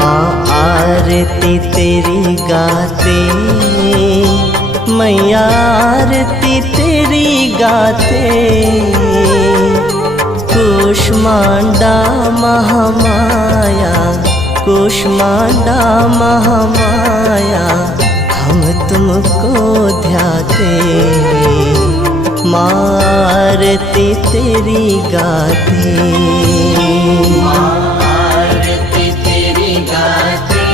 आरती तेरी गाते मैया, आरती तेरी गाते। कूष्मांडा महामाया, कूष्मांडा महामाया, हम तुमको ध्याते। माँ आरती तेरी गाते, आरती तेरी गाते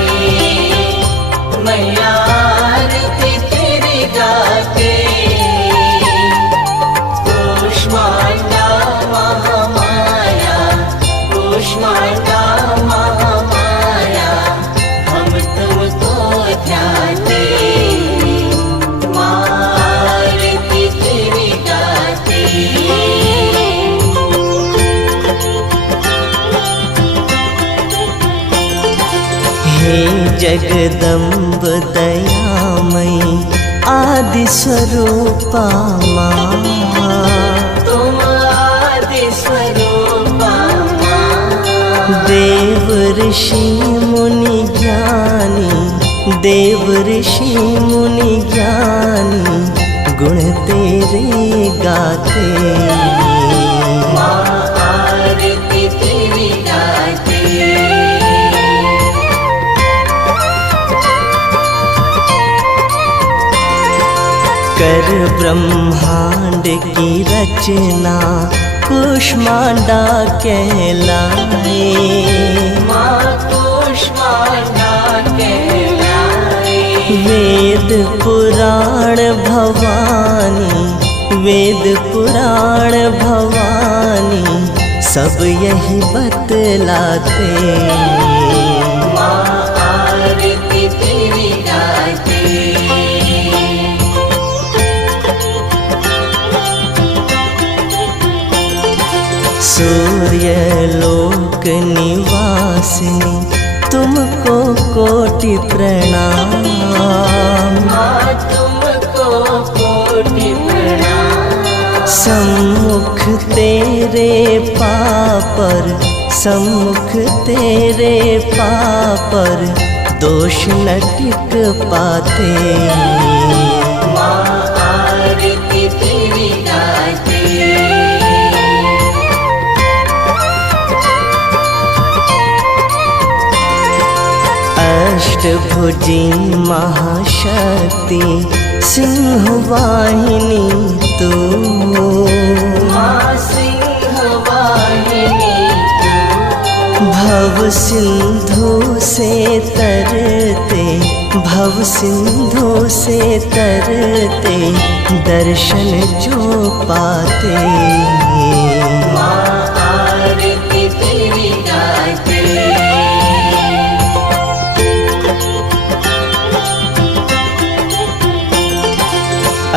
मैया, आरती तेरी गाते। कूष्मांडा महामाया, कूष्मांडा महामाया, हम तुमको ध्याते। माँ आरती तेरी गाते। हे जगदम्ब दयामयी आदि स्वरूपा माँ, तुम आदि स्वरूपा माँ। देव ऋषि मुनि ज्ञानी, देव ऋषि मुनि ज्ञानी, गुण तेरे गाते। माँ आरती तेरी गाते। कर ब्रह्मांड की रचना कूष्मांडा कहलाए। माँ कूष्मांडा कहलाए। वेद पुराण भवानी, वेद पुराण भवानी, सब यही बतलाते। माँ आरती तेरी गाते। सूर्य लोक निवासिनी, तुमको कोटि प्रणाम। माँ तुमको कोटि प्रणाम। सम्मुख तेरे पापर, सम्मुख तेरे पापर, दोष न टिक पाते। माँ आरती तेरी गाते। अष्टभुजी महाशक्ति सिंह वाहिनी तू। माँ सिंह वाहिनी तू। भव सिंधु से तरते, भव सिंधु से तरते, दर्शन जो पाते। माँ आरती तेरी गाते।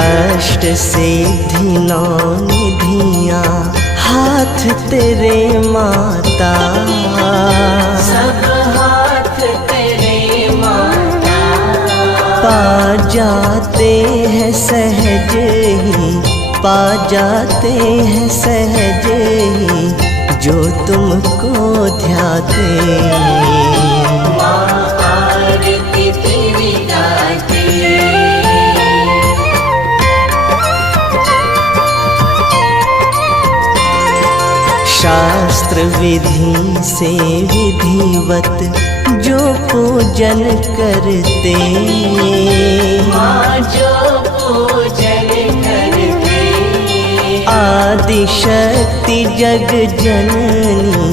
अष्ट सिद्धि नौ निधियाँ हाथ तेरे माता। सब हाथ तेरे माता। पा जाते हैं सहज ही, पा जाते हैं सहज ही, जो तुमको ध्याते। माँ आरती तेरी गाते। शास्त्र विधि से विधिवत जो पूजन करते। माँ जो पूजन करते। आदि शक्ति जग जननी,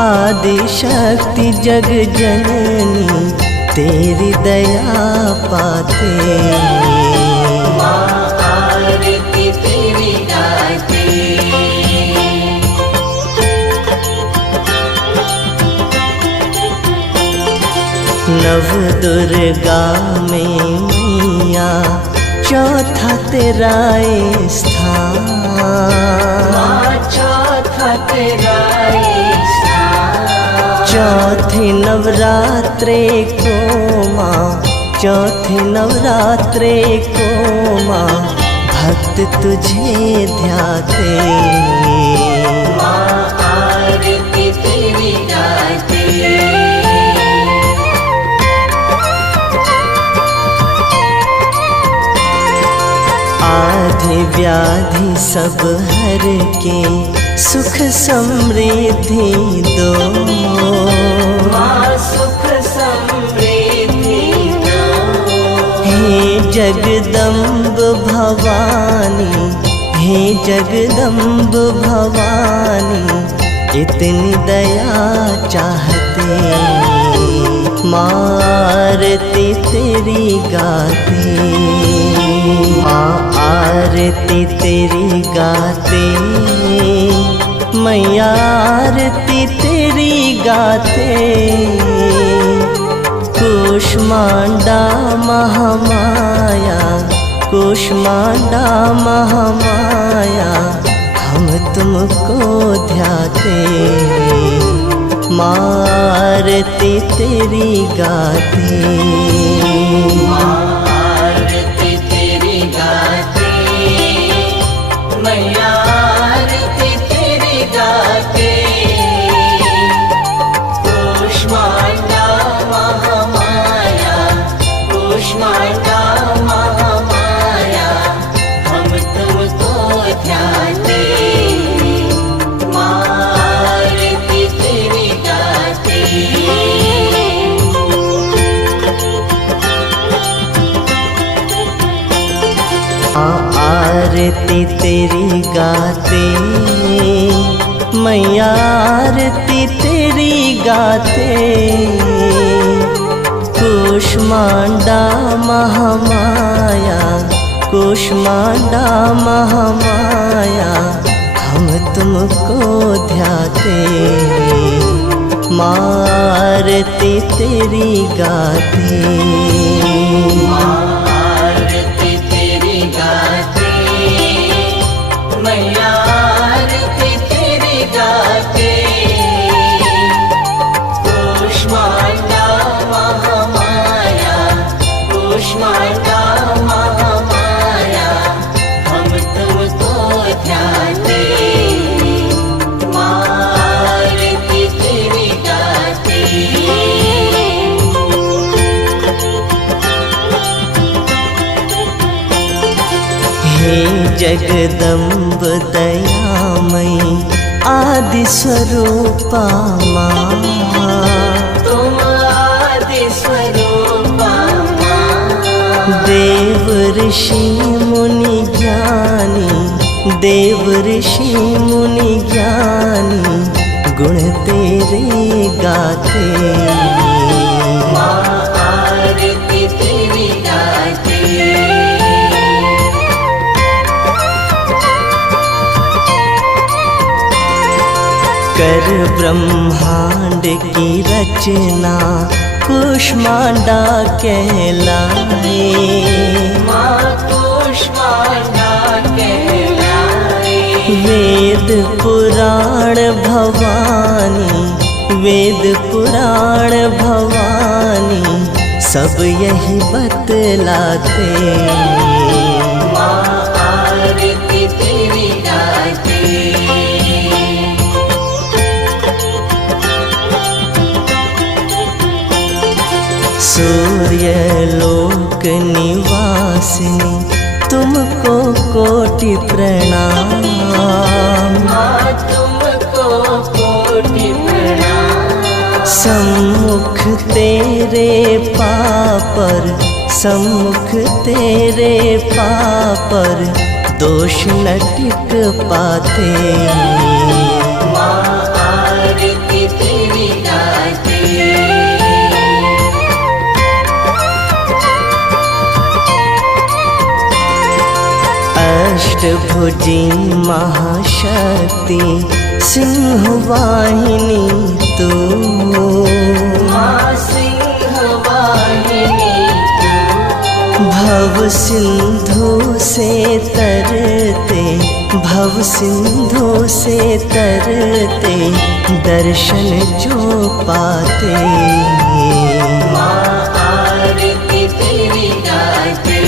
आदि शक्ति जग जननी, तेरी दया पाते। माँ आरती तेरी गाते। नव दुर्गा में मैया चौथा तेरा स्थान। माँ चौथा तेरा स्थान। चौथे नवरात्रे को माँ, चौथे नवरात्रे को माँ, भक्त तुझे ध्याते। माँ आरती तेरी गाते। व्याधि सब हर के सुख समृद्धि दो। माँ सुख समृद्धि दो। हे जगदम्ब भवानी, हे जगदम्ब भवानी, इतनी दया चाहते माँ आरती तेरी गाते। माँ आरती तेरी गाते, मैया आरती तेरी गाते। कूष्मांडा महामाया, कूष्मांडा महामाया, हम तुमको ध्याते माँ आरती तेरी गाते। माँ आरती तेरी गाते, मैया आरती तेरी गाते। कूष्मांडा महामाया, कूष्मांडा महामाया, हम तुमको ध्याते माँ आरती तेरी गाते। आरती तेरी गाते, मैया आरती तेरी गाते। कूष्मांडा महामाया, कूष्मांडा महामाया, हम तुमको ध्याते माँ आरती तेरी गाते। आरती तेरी गाते, मैया आरती तेरी गाते। कूष्मांडा महामाया, कूष्मांडा महामाया, हम तुमको ध्याते माँ आरती तेरी गाते। हे जगदम्ब दयामयी आदि स्वरूपा माँ। तुम आदि स्वरूपा माँ। देव ऋषि मुनि ज्ञानी, देव ऋषि मुनि ज्ञानी, गुण तेरे गाते माँ आरती तेरी गाते। कर ब्रह्मांड की रचना कूष्मांडा कहलाए। माँ कूष्मांडा कहलाए। वेद पुराण भवानी, वेद पुराण भवानी, सब यही बतलाते माँ आरती तेरी गाते। सूर्य लोक निवासिनी, तुमको कोटि प्रणाम। माँ तुमको कोटि प्रणाम। सम्मुख तेरे पापर, सम्मुख तेरे पापर, दोष न टिक पाते माँ आरती तेरी गाते। अष्टभुजी महाशक्ति सिंह वाहिनी तू। माँ सिंह वाहिनी तू। भव सिंधु से तरते, भव सिंधु से तरते, दर्शन जो पाते माँ आरती तेरी गाते।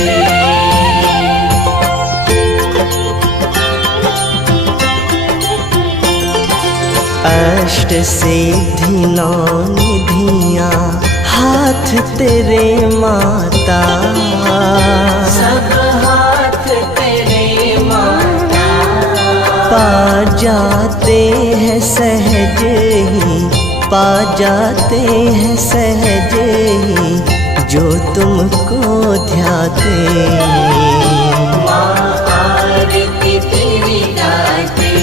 अष्ट सिद्धि नौ निधियाँ हाथ तेरे माता। सब हाथ तेरे माता। पा जाते हैं सहज ही, पा जाते हैं सहज ही जो तुमको ध्याते। माँ आरती तेरी गाते।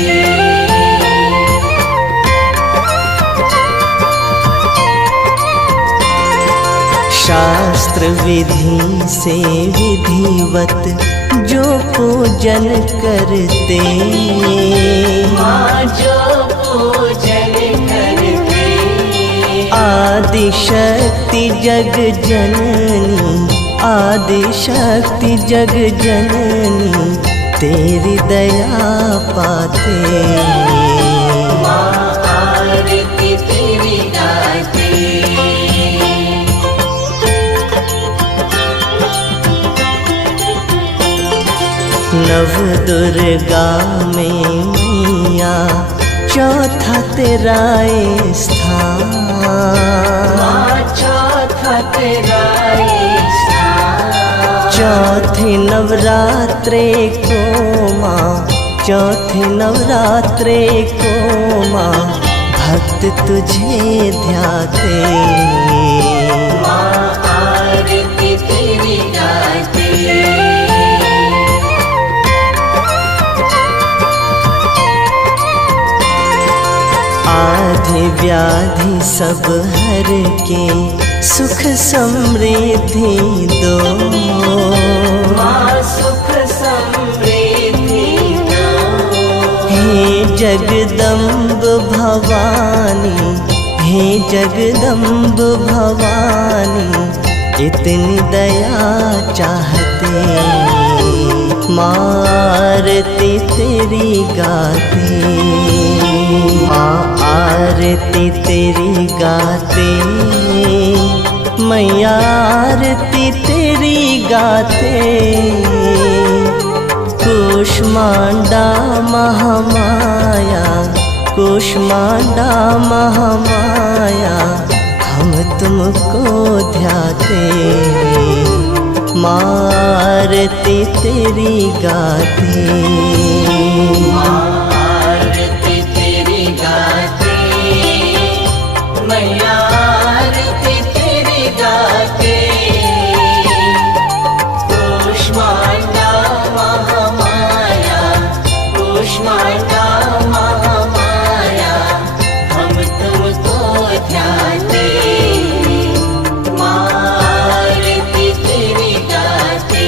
शास्त्र विधि से विधिवत जो पूजन करते, माँ जो पूजन करते। आदि शक्ति जग जननी, आदि शक्ति जग जननी तेरी दया पाते। माँ आरती तेरी गाते। नव दुर्गा में मैया चौथा तेरा स्थान, माँ चौथा तेरा स्थान। चौथे नवरात्रे को माँ, चौथे नवरात्रे को माँ भक्त तुझे ध्याते। माँ आरती तेरी गाते। आधि व्याधि सब हर के सुख समृद्धि दो, माँ सुख समृद्धि दो। हे जगदम्ब भवानी, हे जगदम्ब भवानी इतनी दया चाहते। माँ आरती तेरी गाते, माँ आरती तेरी गाते, मैया आरती तेरी गाते। कूष्मांडा महामाया, कूष्मांडा महामाया हम तुमको ध्याते। माँ आरती तेरी गाते। माँ आरती तेरी गाते। मैया आरती तेरी गाते। कूष्मांडा महामाया, कूष्मांडा महामाया हम तुमको ध्याते। माँ आरती तेरी गाते।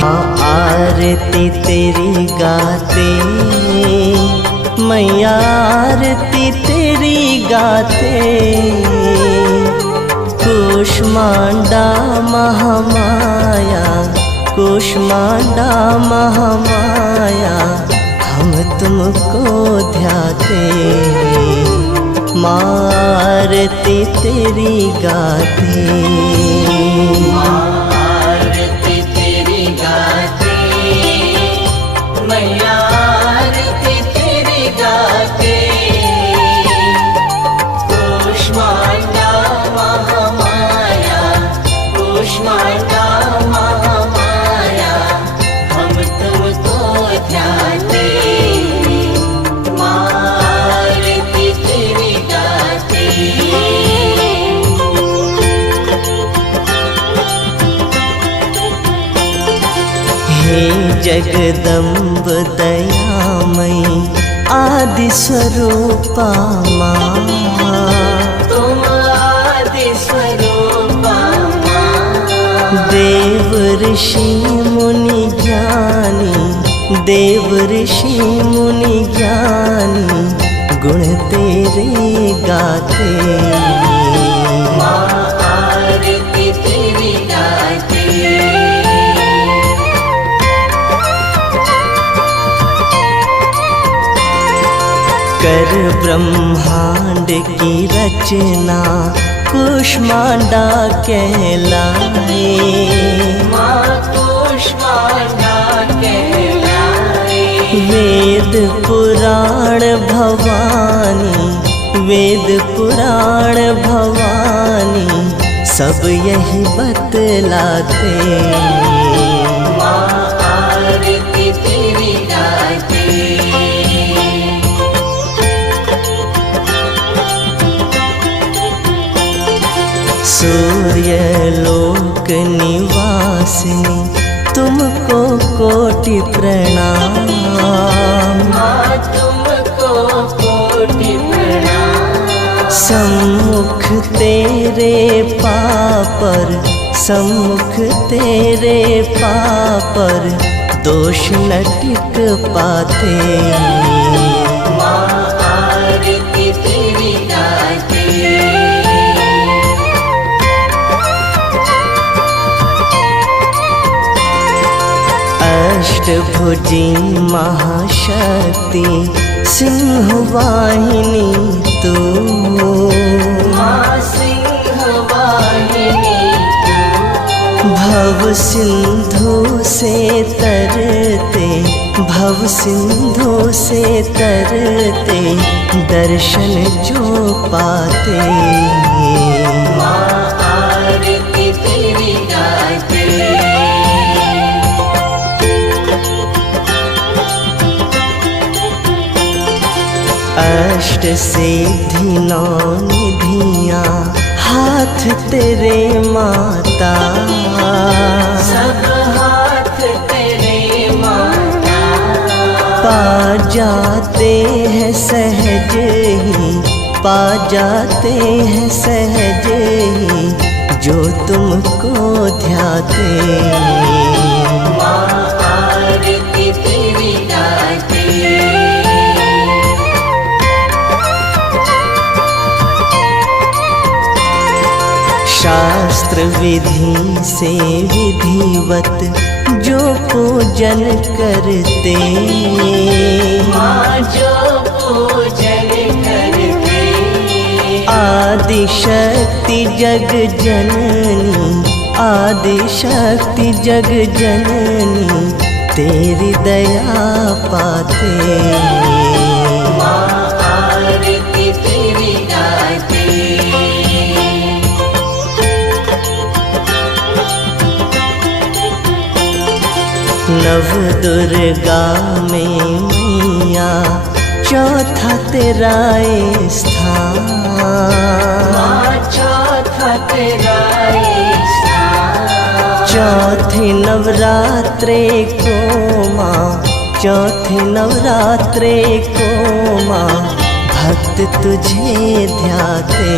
माँ आरती तेरी गाते, मैया आरती तेरी गाते। कूष्मांडा महामाया, कूष्मांडा महामाया हम तुमको ध्याते। माँ आरती तेरी गाते। माँ आरती तेरी गाते। मैया आरती तेरी गाते। कूष्मांडा महामाया, कूष्मांडा महामाया हम तुमको ध्याते। माँ आरती तेरी गाते। हे जगदम्ब दयामयी आदि स्वरूपा माँ, तुम आदि स्वरूपा माँ। देव ऋषि मुनि ज्ञानी, देव ऋषि मुनि ज्ञानी गुण तेरे गाते। माँ आरती तेरी गाते। कर ब्रह्मांड की रचना कूष्मांडा कहलाए। माँ कूष्मांडा कहलाए। वेद पुराण भवानी, वेद पुराण भवानी सब यही बतलाते। माँ आरती तेरी गाते। सूर्य लोक निवासिनी तुमको कोटि प्रणाम। माँ तुमको कोटि प्रणाम। सम्मुख तेरे पापर, सम्मुख तेरे पापर दोष न टिक पाते। माँ आरती तेरी गाते। अष्टभुजी महाशक्ति सिंह वाहिनी तू। माँ सिंह वाहिनी तू। भव सिंधु से तरते, भव सिंधु से तरते दर्शन जो पाते। माँ आरती तेरी गाते। अष्ट सिद्धि नौ निधियाँ हाथ तेरे माता। सब हाथ तेरे माता। पा जाते हैं सहज ही, पा जाते हैं सहज ही जो तुमको ध्याते। माँ आरती तेरी गाते। शास्त्र विधि से विधिवत जो पूजन करते। माँ जो पूजन करते। आदि शक्ति जग जननी, आदि शक्ति जग जननी तेरी दया पाते। माँ आरती तेरी गाते। नव दुर्गा में मैया चौथा तेरा स्थान। माँ चौथा तेरा स्थान। चौथे नवरात्रे को माँ, चौथे नवरात्रे को माँ भक्त तुझे ध्याते।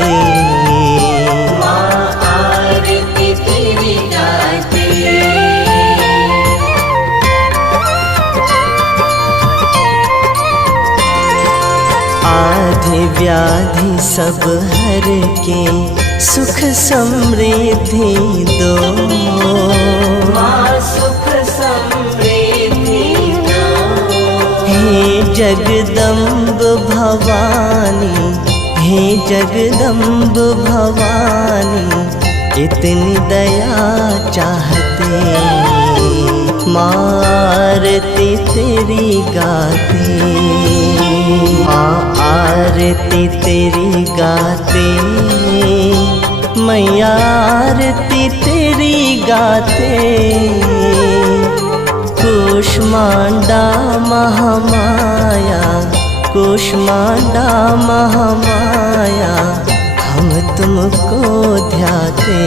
माँ आरती तेरी गाते। आधि व्याधि सब हर के सुख समृद्धि दो। माँ सुख समृद्धि दो। हे जगदम्ब भवानी, हे जगदम्ब भवानी इतनी दया चाहते। माँ आरती तेरी गाते। माँ आरती तेरी गाते। मैया आरती तेरी गाते। कूष्मांडा महामाया, कूष्मांडा महामाया हम तुमको ध्याते।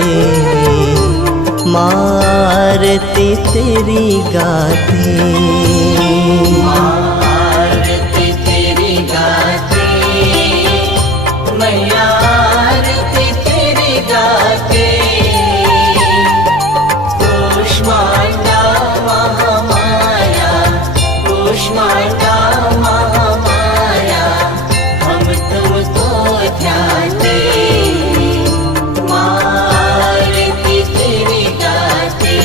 माँ आरती तेरी गाते। माँ आरती तेरी गाते। मैया आरती तेरी गाते। कूष्मांडा महामाया, कूष्मांडा महामाया हम तुमको ध्याते। माँ आरती तेरी गाते।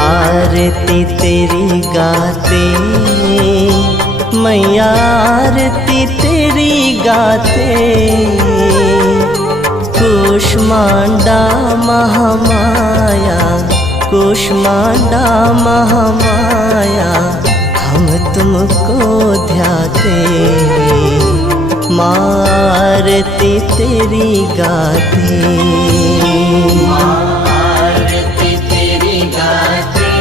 आरती तेरी गाते। मैया आरती तेरी गाते। कूष्मांडा महामाया, कूष्मांडा महामाया हम तुमको ध्याते, माँ आरती तेरी गाते। आरती तेरी गाते,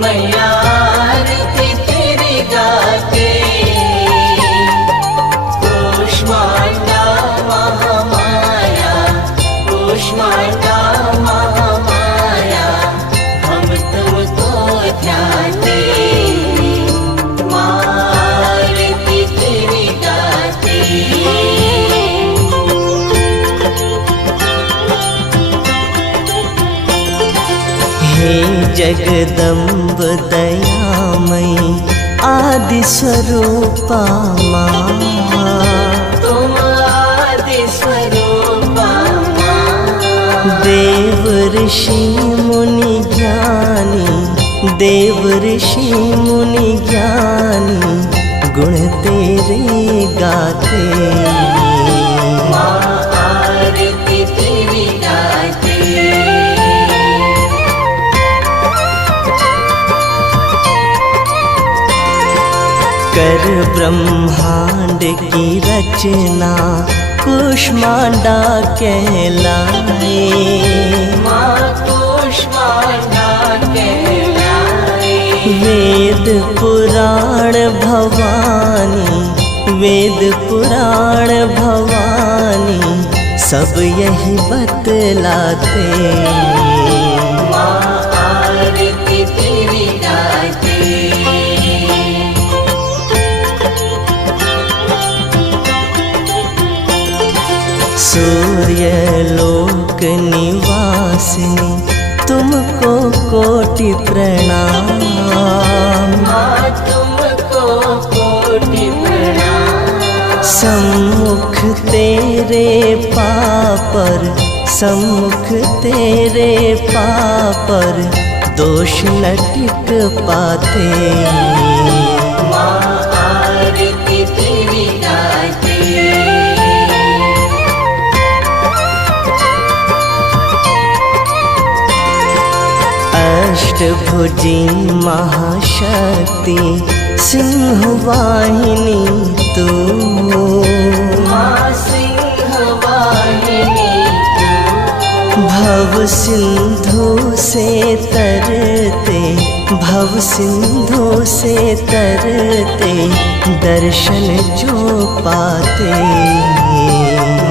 मैया आरती तेरी गाते। कूष्मांडा महामाया, कूष्मांडा महामाया, हम तुमको ध्याते, माँ आरती तेरी गाते। हे जगदम्ब दयामयी आदि स्वरूपा माँ, तुम आदि स्वरूपा माँ। देव ऋषि मुनि ज्ञानी, देव ऋषि मुनि ज्ञानी, गुण तेरे गाते। माँ आरती तेरी गाते। कर ब्रह्मांड की रचना कूष्मांडा कहलाए, माँ कूष्मांडा कहलाए। वेद पुराण भवानी, वेद पुराण भवानी, सब यही बतलाते। माँ आरती तेरी गाते। सूर्य लोक निवासिनी, तुमको कोटि प्रणाम। माँ तुमको कोटि प्रणाम। सम्मुख तेरे पापर, सम्मुख तेरे पापर, दोष न टिक पाते। माँ आरती तेरी गाते। अष्टभुजी महाशक्ति, सिंह वाहिनी तू। माँ सिंह वाहिनी तू। भव सिंधु से तरते, भव सिंधु से तरते, दर्शन जो पाते।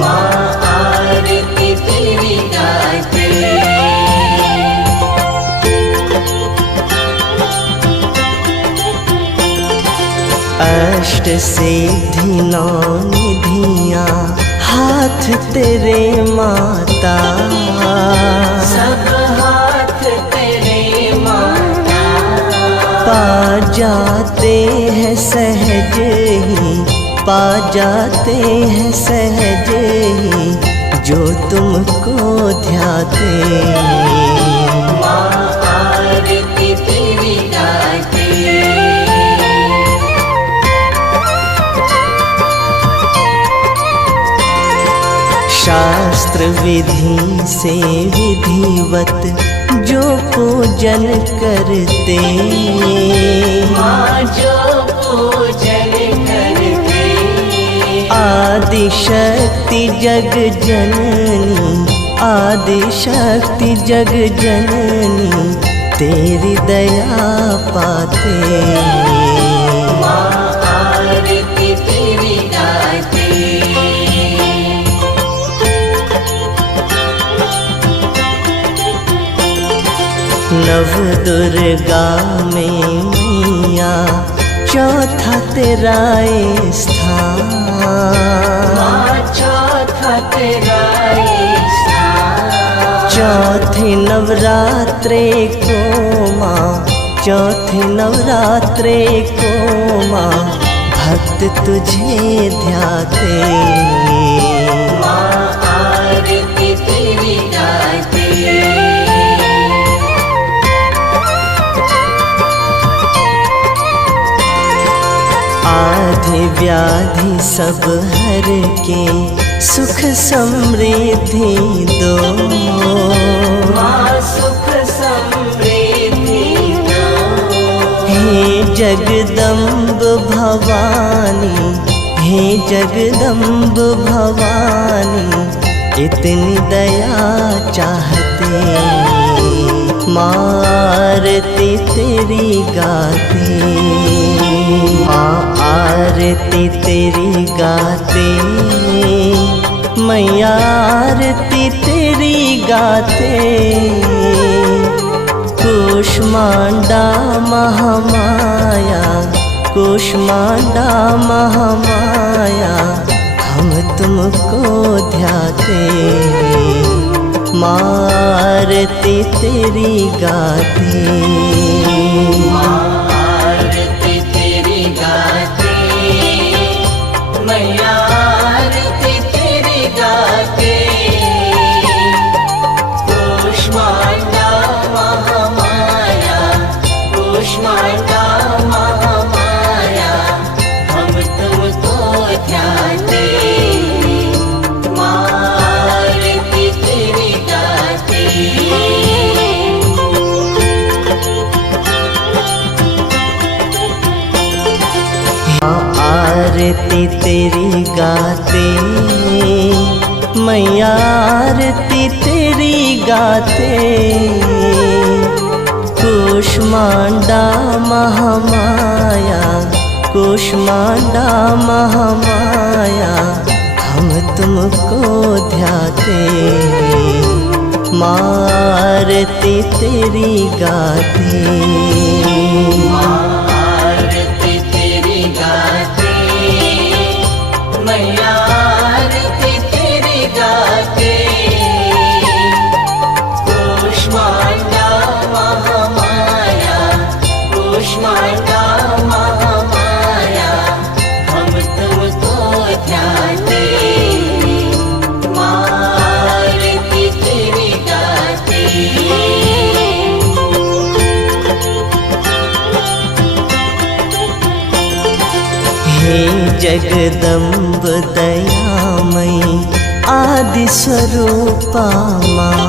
माँ आरती तेरी गाते। अष्ट सिद्धि नौ निधियाँ हाथ तेरे माता, सब हाथ तेरे माता। पा जाते हैं सहज ही, पा जाते हैं सहज ही, जो तुमको ध्याते। माँ आरती तेरी गाते। शास्त्र विधि से विधिवत जो पूजन करते, माँ जो पूजन करते। आदि शक्ति जग जननी, आदि शक्ति जग जननी, तेरी दया पाते। माँ आरती तेरी गाते। नव दुर्गा में मैया चौथा तेरा स्थान, माँ चौथा तेरा स्थान। चौथे नवरात्रे को माँ, चौथे नवरात्रे को माँ, भक्त तुझे ध्याते। माँ आरती तेरी गाते। आधि व्याधि सब हर के सुख समृद्धि दो, माँ सुख समृद्धि दो। हे जगदम्ब भवानी, हे जगदम्ब भवानी, इतनी दया चाहते माँ आरती तेरी गाते, माँ आरती तेरी गाते, मैया आरती तेरी गाते। कूष्मांडा महामाया, कूष्मांडा महामाया, हम तुमको ध्याते माँ आरती तेरी गाते, माँ आरती तेरी गाते, मैया आरती तेरी गाते। कूष्मांडा महामाया, कूष्मांडा महामाया, हम तुमको ध्याते माँ आरती तेरी गाते। आरती तेरी गाते, मैया आरती तेरी गाते। कूष्मांडा महामाया, कूष्मांडा महामाया, हम तुमको ध्याते माँ आरती तेरी गाते, माँ आरती तेरी गाते, मैया आरती तेरी गाते। कूष्मांडा महामाया, कूष्मांडा महामाया, हम तुमको ध्याते माँ आरती तेरी गाते। हे जगदम्ब दयामयी आदि स्वरूपा माँ,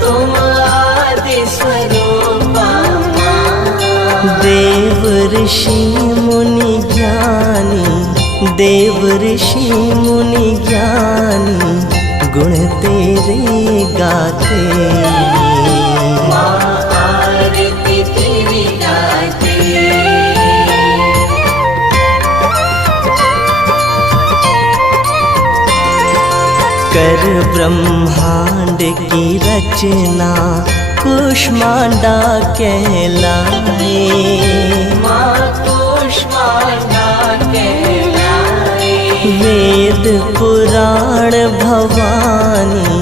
तुम आदि स्वरूपा माँ। देव ऋषि मुनि ज्ञानी, देव ऋषि मुनि ज्ञानी, गुण तेरे गाते माँ आरती तेरी गाते। कर ब्रह्मांड की रचना कूष्मांडा कहलाए, माँ कूष्मांडा कहलाए। वेद पुराण भवानी,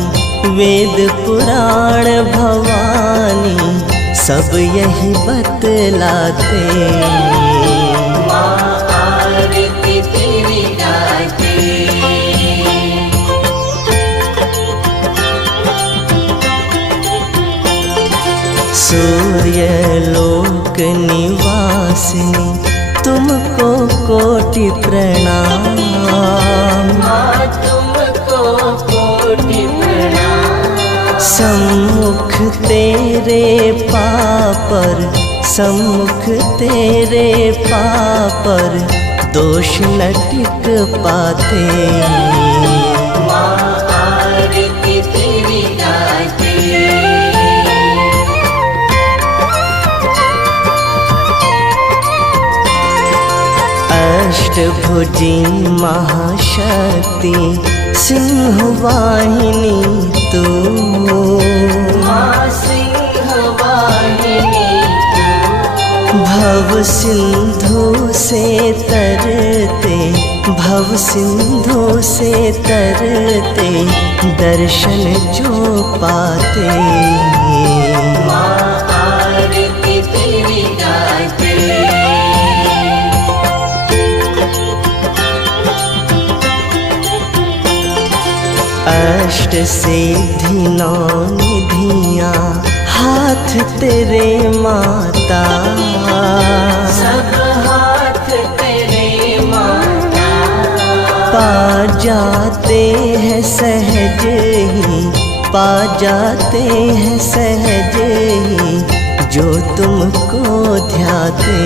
वेद पुराण भवानी, सब यही बतलाते माँ आरती तेरी गाते। सूर्य लोक निवासिनी, तुमको कोटि प्रणाम, माँ तुमको कोटि प्रणाम। सम्मुख तेरे पापर, सम्मुख तेरे पापर, दोष न टिक पाते माँ आरती तेरी गाते। अष्टभुजी महाशक्ति सिंहवाहिनी तू, माँ सिंहवाहिनी तू। भव सिंधु से तरते, भव सिंधु से तरते, दर्शन जो पाते माँ आरती तेरी गाते। अष्ट सिद्धि नौ निधियाँ हाथ तेरे माता, सब हाथ तेरे माता। पा जाते हैं सहज ही, पा जाते हैं सहज ही, जो तुमको ध्याते।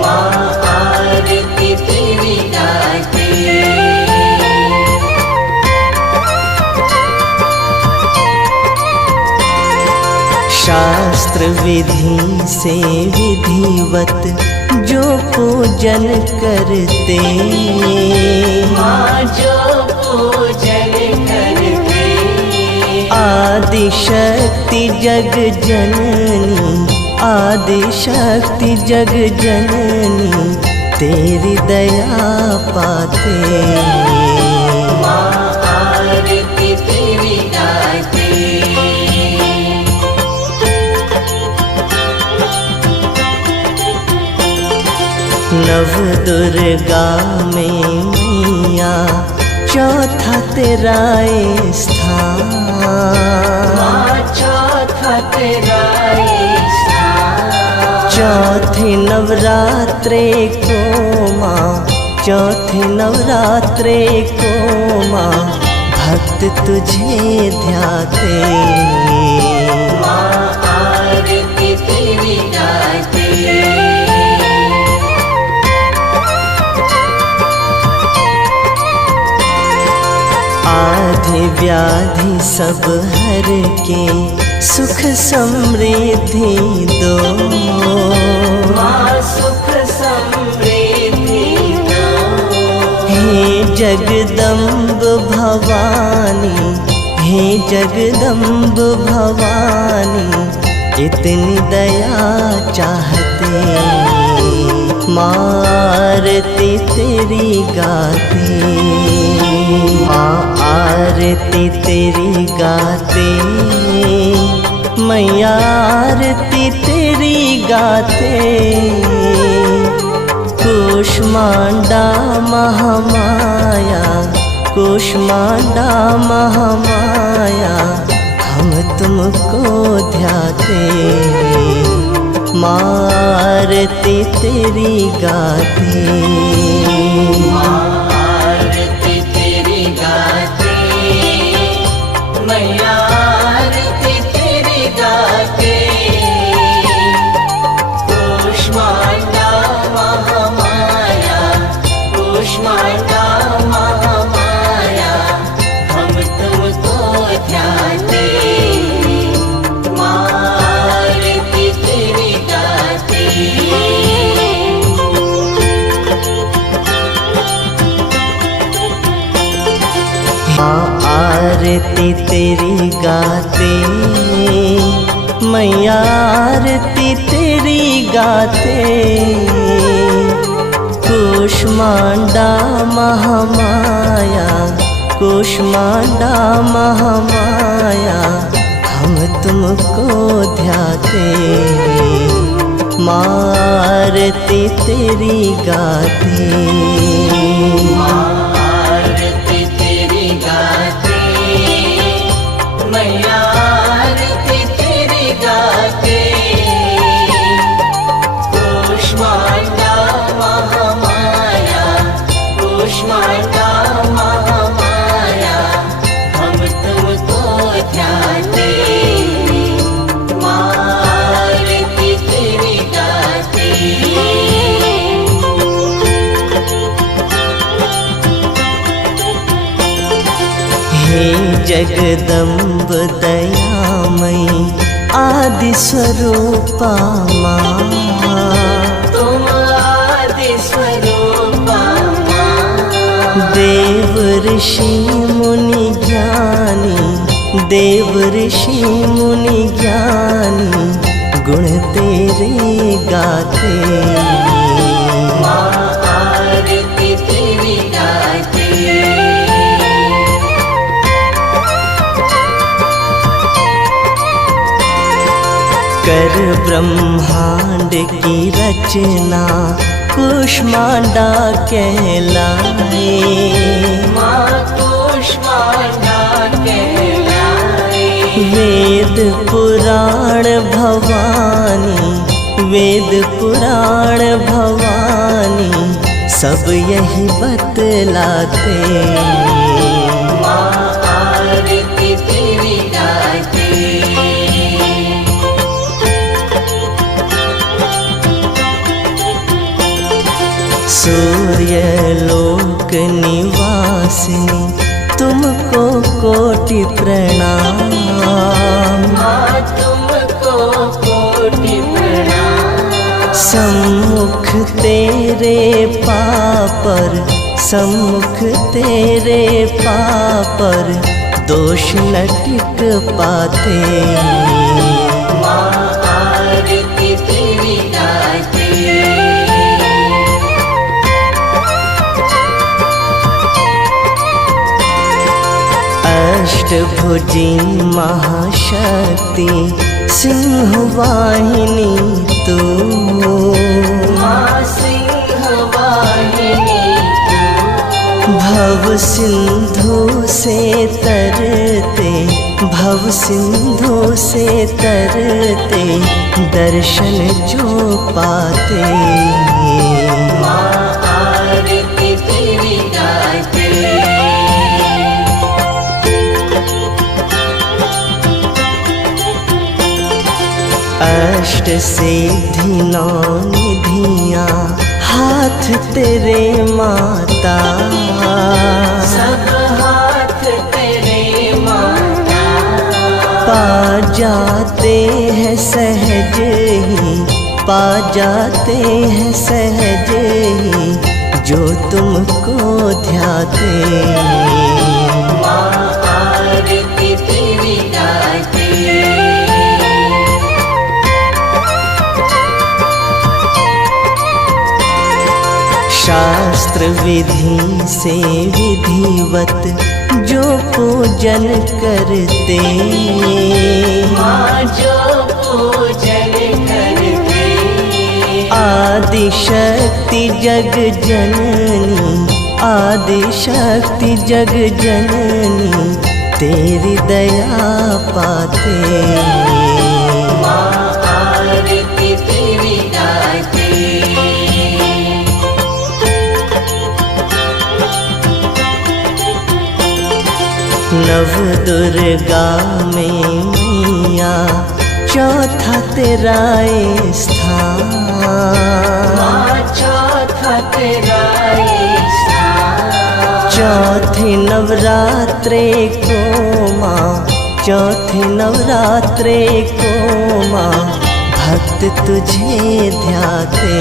माँ आरती तेरी गाते। शास्त्र विधि से विधिवत जो पूजन करते। माँ जो पूजन करते। आदि शक्ति जग जननी, आदि शक्ति जग जननी तेरी दया पाते। माँ आरती तेरी गाते। नव दुर्गा में मैया चौथा तेरा स्थान। माँ चौथा तेरा स्थान। चौथे नवरात्रे को माँ, चौथे नवरात्रे को माँ भक्त तुझे ध्याते। माँ आरती तेरी गाते। आधि व्याधि सब हर के सुख समृद्धि दो। माँ सुख समृद्धि दो। हे जगदम्ब भवानी, हे जगदम्ब भवानी इतनी दया चाहते। माँ आरती तेरी गाते। माँ आरती तेरी गाते। मैया आरती तेरी गाते। कूष्मांडा महामाया, कूष्मांडा महामाया हम तुमको ध्याते। माँ आरती तेरी गाते। माँ आरती तेरी गाते। मैया आरती तेरी गाते। कूष्मांडा महामाया, कूष्मांडा महामाया हम तुमको ध्याते। माँ आरती तेरी गाते। माँ आरती तेरी गाते। मैया आरती तेरी गाते। कूष्मांडा महामाया, कूष्मांडा महामाया हम तुमको ध्याते। माँ आरती तेरी गाते। माँ आरती तेरी गाते। मैया आरती तेरी गाते। कूष्मांडा महामाया, कूष्मांडा महामाया हम तुमको ध्याते। माँ आरती तेरी गाते। हे जगदम्ब दयामयी आदि स्वरूपा माँ। तुम आदि स्वरूपा माँ। देव ऋषि मुनि ज्ञानी, देव ऋषि मुनि ज्ञानी गुण तेरे गाते। माँ आरती तेरी गाते। कर ब्रह्मांड की रचना कूष्मांडा कहलाए। माँ कूष्मांडा कहलाए। वेद पुराण भवानी, वेद पुराण भवानी सब यही बतलाते। माँ आरती तेरी गाते। स्वामी तुमको कोटि प्रणाम। माँ तुमको कोटि प्रणाम। सम्मुख तेरे पापर, सम्मुख तेरे पापर दोष न टिक पाते। माँ आरती तेरी गाते। अष्टभुजी महाशक्ति सिंह वाहिनी तू। माँ सिंह वाहिनी तू। भव सिंधु से तरते, भव सिंधु से तरते दर्शन जो पाते। माँ आरती तेरी गाते। अष्ट सिद्धि नौ निधियाँ हाथ तेरे माता। सब हाथ तेरे माता। पा जाते हैं सहज ही, पा जाते हैं सहज ही जो तुमको ध्याते। माँ आरती तेरी गाते। शास्त्र विधि से विधिवत जो पूजन करते। माँ जो पूजन करते। आदि शक्ति जग जननी, आदि शक्ति जग जननी तेरी दया पाते। माँ आरती तेरी गाते। नव दुर्गा में मैया चौथा तेरा स्थान। माँ चौथा तेरा स्थान। चौथे नवरात्रे को माँ, चौथे नवरात्रे को माँ भक्त तुझे ध्याते।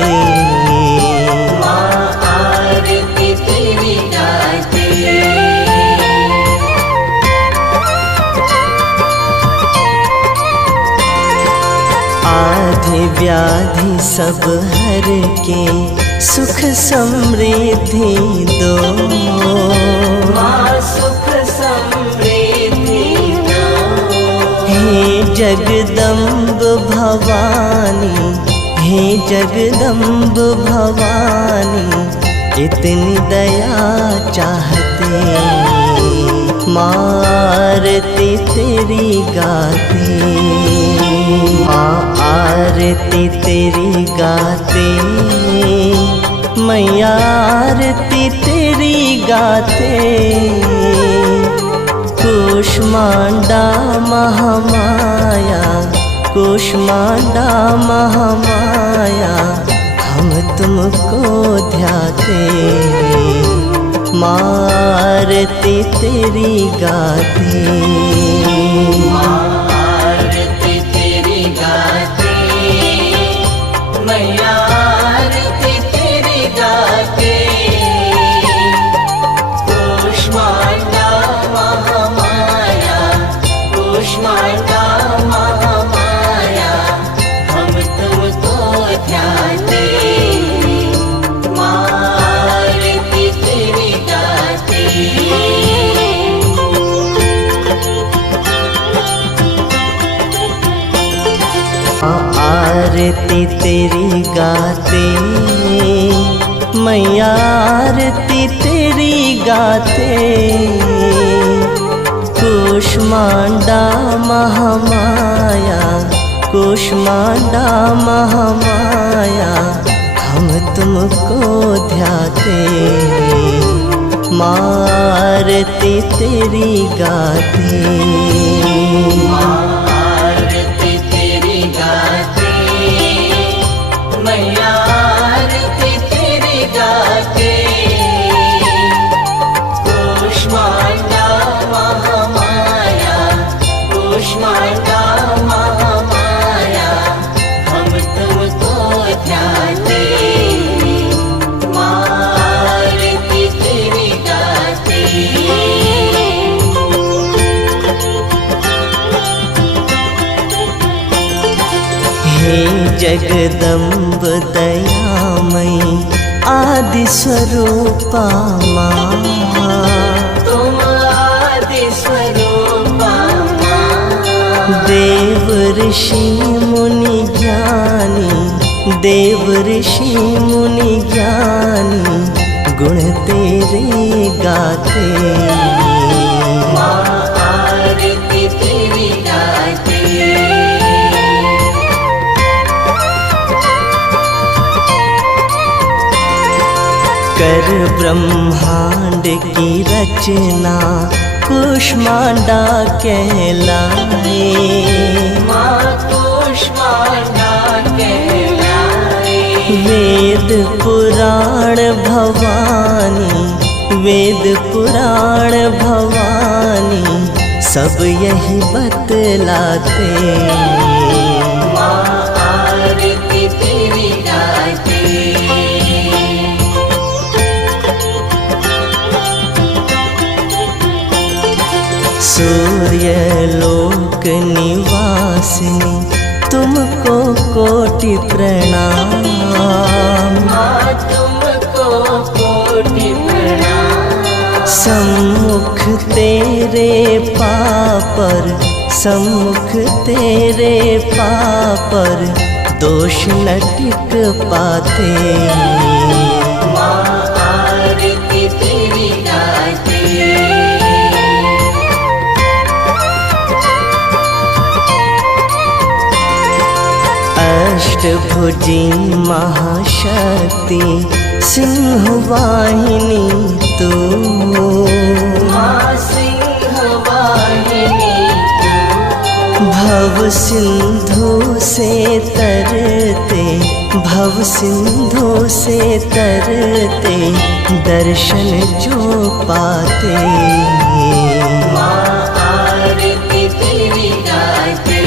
माँ आरती तेरी गाते। आधि व्याधि सब हर के सुख समृद्धि दो। माँ सुख समृद्धि दो। हे जगदम्ब भवानी, हे जगदम्ब भवानी इतनी दया चाहते। माँ आरती तेरी गाते। माँ आरती तेरी गाते। मैया आरती तेरी गाते। कूष्मांडा महामाया, कूष्मांडा महामाया हम तुमको ध्याते। माँ आरती तेरी गाते। माँ आरती तेरी गाते। मैया आरती तेरी गाते। कूष्मांडा महामाया, कूष्मांडा महामाया हम तुमको ध्याते। माँ आरती तेरी गाते। आरती तेरी गाते। मैया आरती तेरी गाते। कूष्मांडा महामाया, कूष्मांडा महामाया हम तुमको ध्याते। माँ आरती तेरी गाते। माँ आरती तेरी गाते। मैया आरती तेरी गाते। कूष्मा हे जगदम्ब दयामयी आदि स्वरूपा माँ। तुम आदि स्वरूपा माँ। देव ऋषि मुनि ज्ञानी, देव ऋषि मुनि ज्ञानी गुण तेरे गाते। माँ आरती तेरी गाते। कर ब्रह्मांड की रचना कुष्मांडा कहलाए। माँ कुष्मांडा कहलाए। वेद पुराण भवानी, वेद पुराण भवानी सब यही बतलाते। माँ आरती तेरी गाते। सूर्य लोक निवासिनी तुमको कोटि प्रणाम। माँ तुमको कोटि प्रणाम। सम्मुख तेरे पापर, सम्मुख तेरे पापर दोष न टिक पाते। माँ आरती तेरी गाते। अष्टभुजी महाशक्ति सिंह वाहिनी तू। माँ सिंह वाहिनी तू। भव सिंधु से तरते, भव सिंधु से तरते दर्शन जो पाते। माँ आरती तेरी गाते।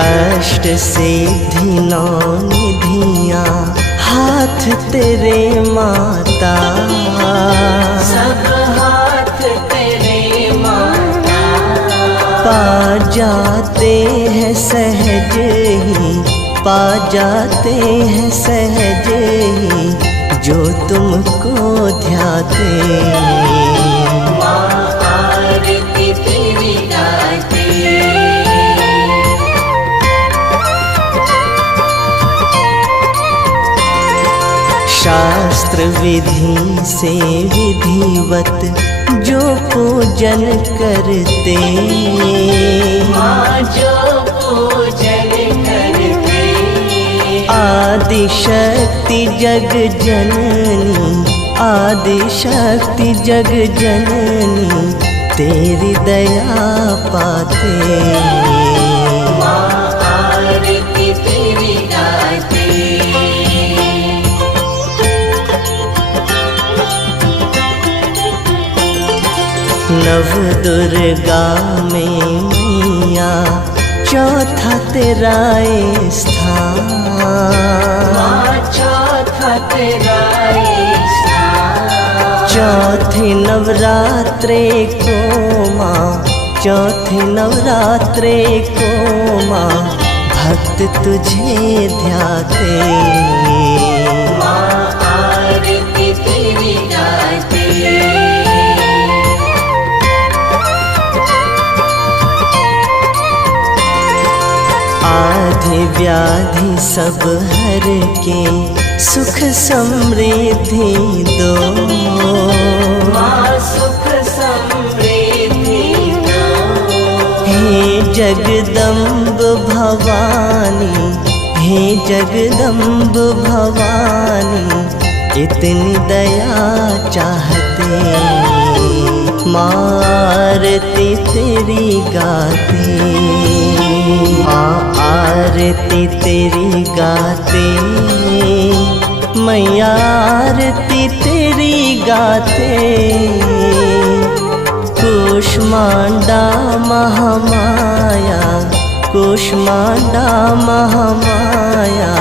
अष्ट सिद्धि नौ निधियाँ हाथ तेरे माता। सब हाथ तेरे माता। पा जाते हैं सहज ही, पा जाते हैं सहज ही जो तुमको ध्याते। माँ आरती तेरी गाते। शास्त्र विधि से विधिवत जो पूजन करते। माँ जो पूजन करते। आदि शक्ति जग जननी, आदि शक्ति जग जननी तेरी दया पाते। माँ आरती तेरी गाते। नव दुर्गा में मैया चौथा तेरा स्थान। माँ चौथा तेरा स्थान। चौथे नवरात्रे को माँ, चौथे नवरात्रे को माँ भक्त तुझे ध्याते। माँ आरती तेरी गाते। आधि व्याधि सब हर के सुख समृद्धि दो। माँ सुख समृद्धि दो। हे जगदम्ब भवानी, हे जगदम्ब भवानी इतनी दया चाहते। माँ आरती तेरी गाते। माँ आरती तेरी गाते। मैया आरती तेरी गाते। कुष्मांडा महामाया, कुष्मांडा महामाया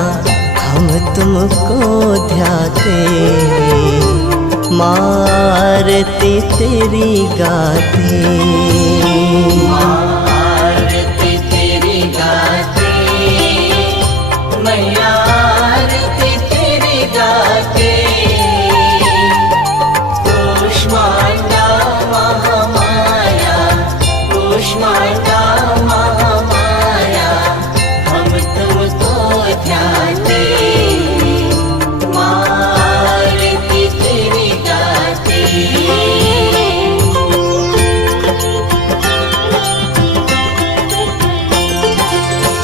हम तुमको ध्याते। माँ आरती तेरी गाते, आरती तेरी गाते, मैया आरती तेरी गाते। कूष्मांडा महामाया, कूष्मांडा महामाया, हम तुमको ध्याते। माँ आरती तेरी गाते।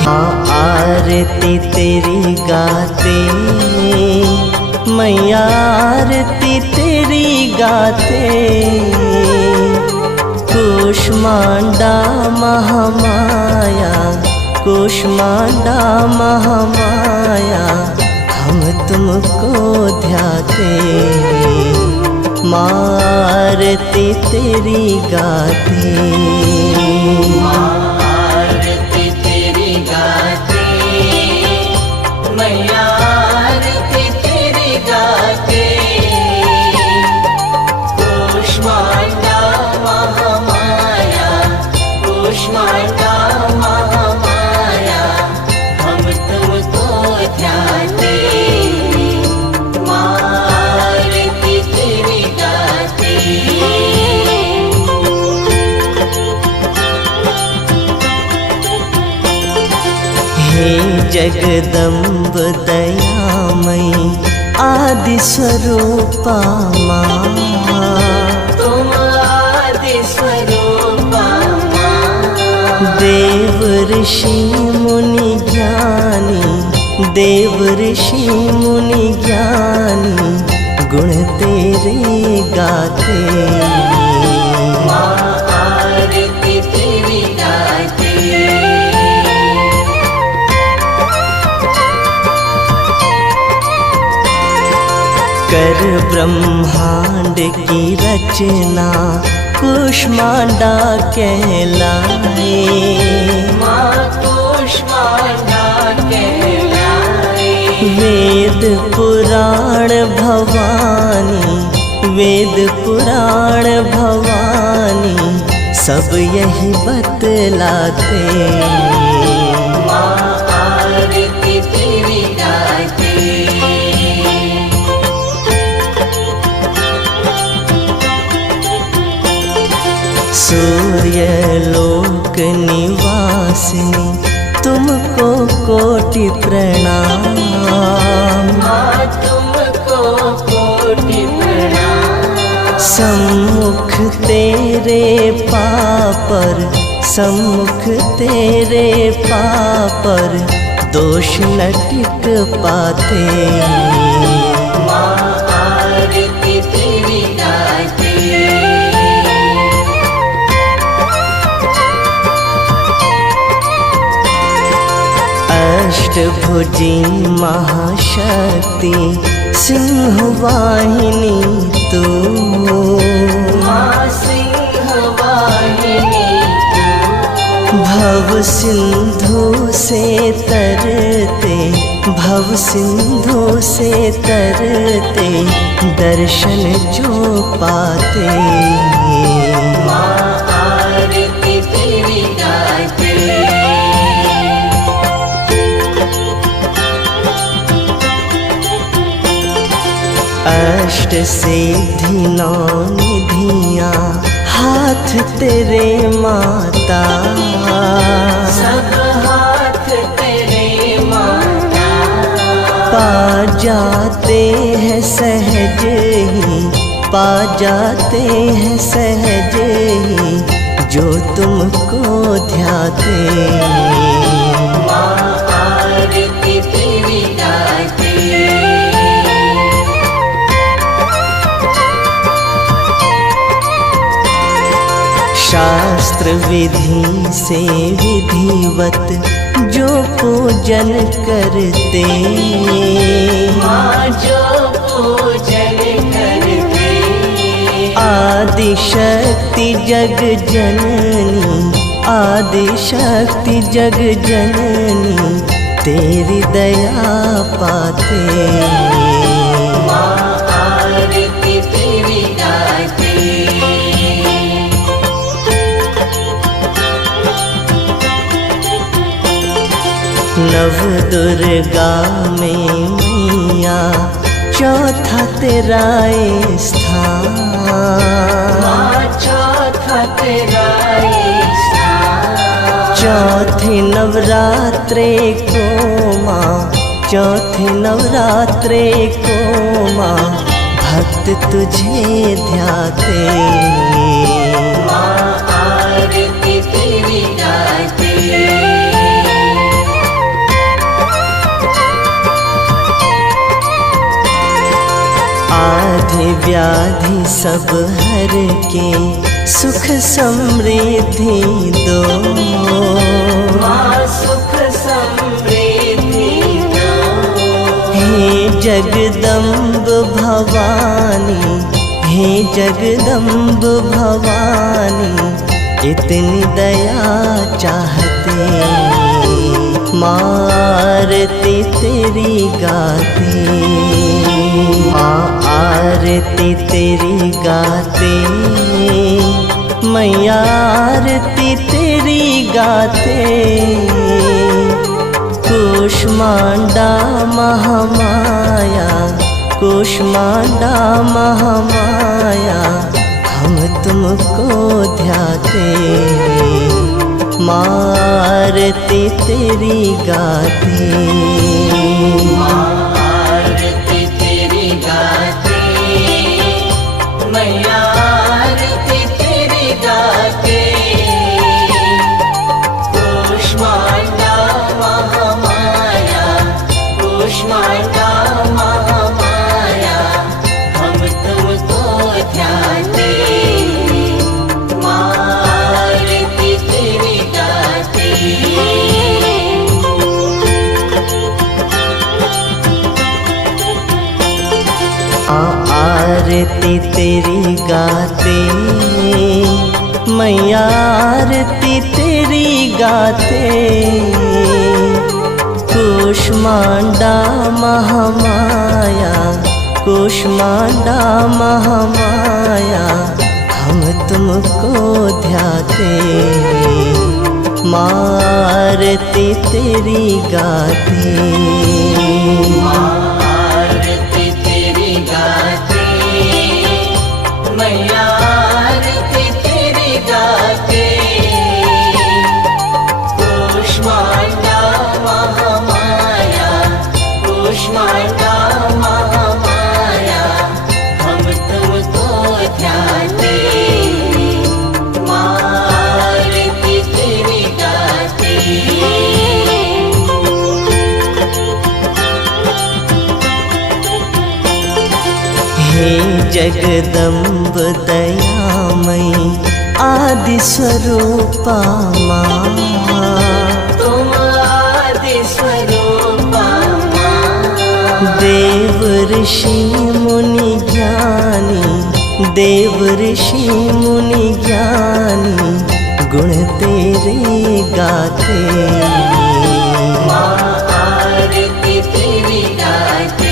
माँ आरती तेरी गाते, मैया आरती तेरी गाते। कूष्मांडा महामाया, कूष्मांडा महामाया, हम तुमको ध्याते। माँ आरती तेरी गाते, आरती तेरी गाते, मैया आरती तेरी गाते। कूष्मांडा महामाया, कूष्मांडा महामाया, हम तुमको ध्याते। माँ आरती तेरी गाते। हे जगदम्ब दयामयी आदि स्वरूपा माँ, तुम आदि स्वरूपा माँ। देव ऋषि मुनि ज्ञानी, देव ऋषि मुनि ज्ञानी, गुण तेरे गाते। माँ आरती तेरी गाते। कर ब्रह्मांड की रचना कूष्मांडा कहलाए। माँ कूष्मांडा कहलाए। वेद पुराण भवानी, वेद पुराण भवानी, सब यही बतलाते। माँ आरती तेरी गाते। सूर्य लोक निवासिनी, तुमको कोटि प्रणाम। माँ तुमको कोटि प्रणाम। सम्मुख तेरे पापर, सम्मुख तेरे पापर, दोष न टिक पाते। माँ आरती तेरी गाते। अष्टभुजी महाशक्ति सिंह वाहिनी तू, माँ सिंह वाहिनी तू। भव सिंधु से तरते, भव सिंधु से तरते, दर्शन जो पाते। माँ आरती तेरी गाते। अष्ट सिद्धि नौ निधियाँ हाथ तेरे माता, सब हाथ तेरे माता। पा जाते हैं सहज ही, पा जाते हैं सहज ही, जो तुमको ध्याते। माँ आरती तेरी गाते। शास्त्र विधि से विधिवत जो पूजन करते, माँ जो पूजन करते। आदि शक्ति जग जननी, आदि शक्ति जग जननी, तेरी दया पाते। माँ आरती तेरी नव दुर्गा में मैया चौथा तेरा स्थान। माँ चौथा तेरा स्थान। चौथे नवरात्रे को माँ, चौथे नवरात्रे को माँ भक्त तुझे ध्याते। माँ आरती तेरी गाते। आधि व्याधि सब हर के सुख समृद्धि दो। माँ सुख समृद्धि दो। हे जगदम्ब भवानी, हे जगदम्ब भवानी इतनी दया चाहते। माँ आरती तेरी गाते। माँ आरती तेरी गाते। मैया आरती तेरी गाते। कूष्मांडा महामाया, कूष्मांडा महामाया हम तुमको ध्याते। माँ आरती तेरी गाते। माँ आरती तेरी गाते। मैया आरती तेरी गाते। कूष्मांडा महामाया, कूष्मांडा महामाया हम तुमको ध्याते। माँ आरती तेरी गाते। आरती तेरी गाते। मैया आरती तेरी गाते। कूष्मांडा महामाया, कूष्मांडा महामाया हम तुमको ध्याते। माँ आरती तेरी गाते। आरती तेरी गाते। मैया आरती तेरी गाते। कूष्मांडा महामाया, कूष्मांडा महामाया हम तुमको ध्याते। माँ आरती तेरी गाते। हे जगदम्ब दयामयी आदि स्वरूपा माँ। तुम आदि स्वरूपा माँ। देव ऋषि मुनि ज्ञानी, देव ऋषि मुनि ज्ञानी गुण तेरे गाते। माँ आरती तेरी गाते।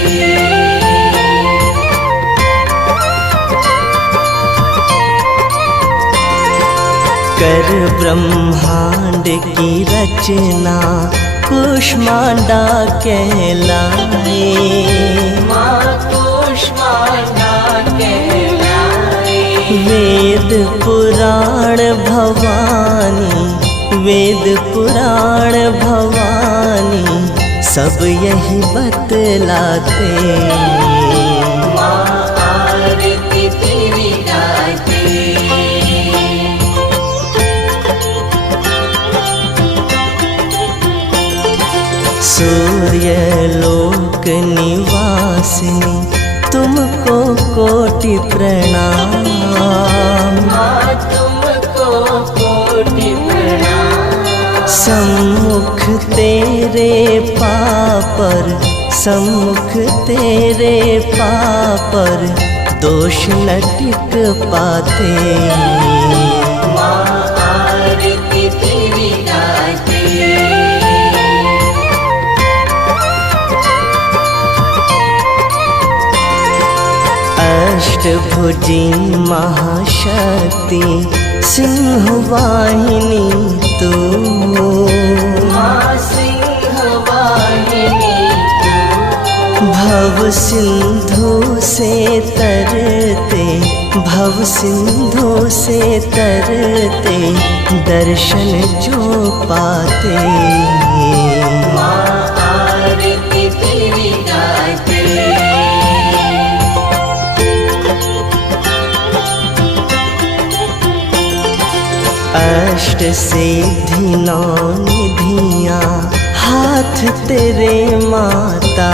कर ब्रह्मांड की रचना कूष्मांडा कहलाए। माँ कूष्मांडा कहलाए। वेद पुराण भवानी, वेद पुराण भवानी सब यही बतलाते। माँ आरती तेरी गाते। सूर्य लोक निवासिनी तुमको कोटि प्रणाम। माँ तुमको कोटि प्रणाम। सम्मुख तेरे पापर, सम्मुख तेरे पापर दोष न टिक पाते। माँ आरती तेरी गाते। अष्टभुजी महाशक्ति सिंह वाहिनी तू। माँ सिंह भव सिंधु से तरते, भव सिंधु से तरते दर्शन जो पाते। माँ आरती तेरी गाते। अष्ट सिद्धि नौ निधियाँ हाथ तेरे माता,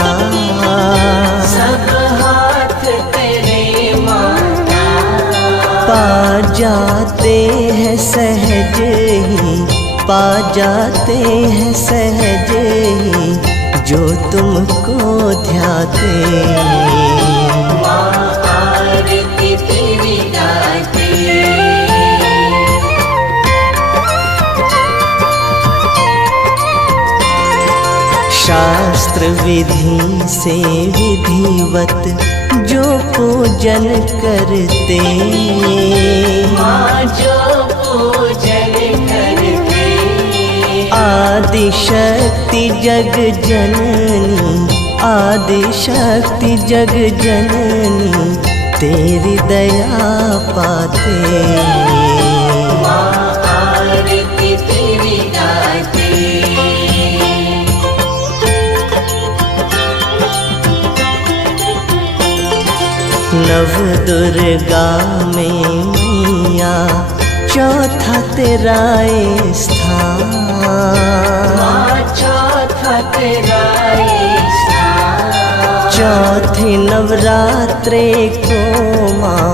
सब हाथ तेरे माता। पा जाते हैं सहज ही, पा जाते हैं सहज ही जो तुमको ध्याते। माँ आरती तेरी गाते। शास्त्र विधि से विधिवत जो पूजन करते, माँ जो पूजन करते। आदि शक्ति जग जननी, आदि शक्ति जग जननी तेरी दया पाते। माँ आरती तेरी गाते। नव दुर्गा में मैया चौथा तेरा स्थान, माँ चौथा तेरा स्थान। चौथे नवरात्रे को माँ,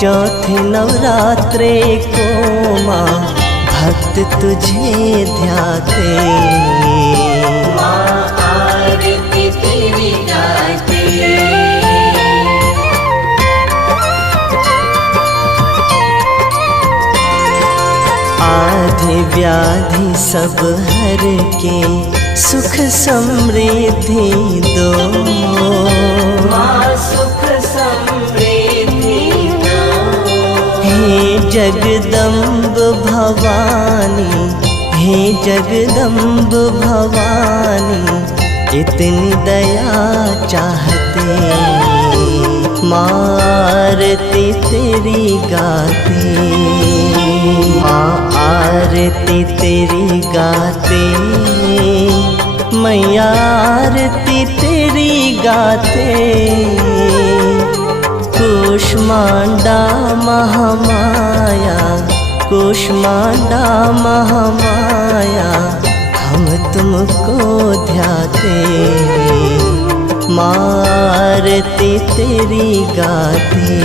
चौथे नवरात्रे को माँ भक्त तुझे ध्याते। माँ आरती तेरी गाते। आधि व्याधि सब हर के सुख समृद्धि दो, माँ सुख समृद्धि दो। हे जगदम्ब भवानी, हे जगदम्ब भवानी इतनी दया चाहते। माँ आरती तेरी गाते, माँ आरती तेरी गाते, मैया आरती तेरी गाते। कुष्मांडा महामाया, कुष्मांडा महामाया हम तुमको ध्याते। माँ आरती तेरी गाते।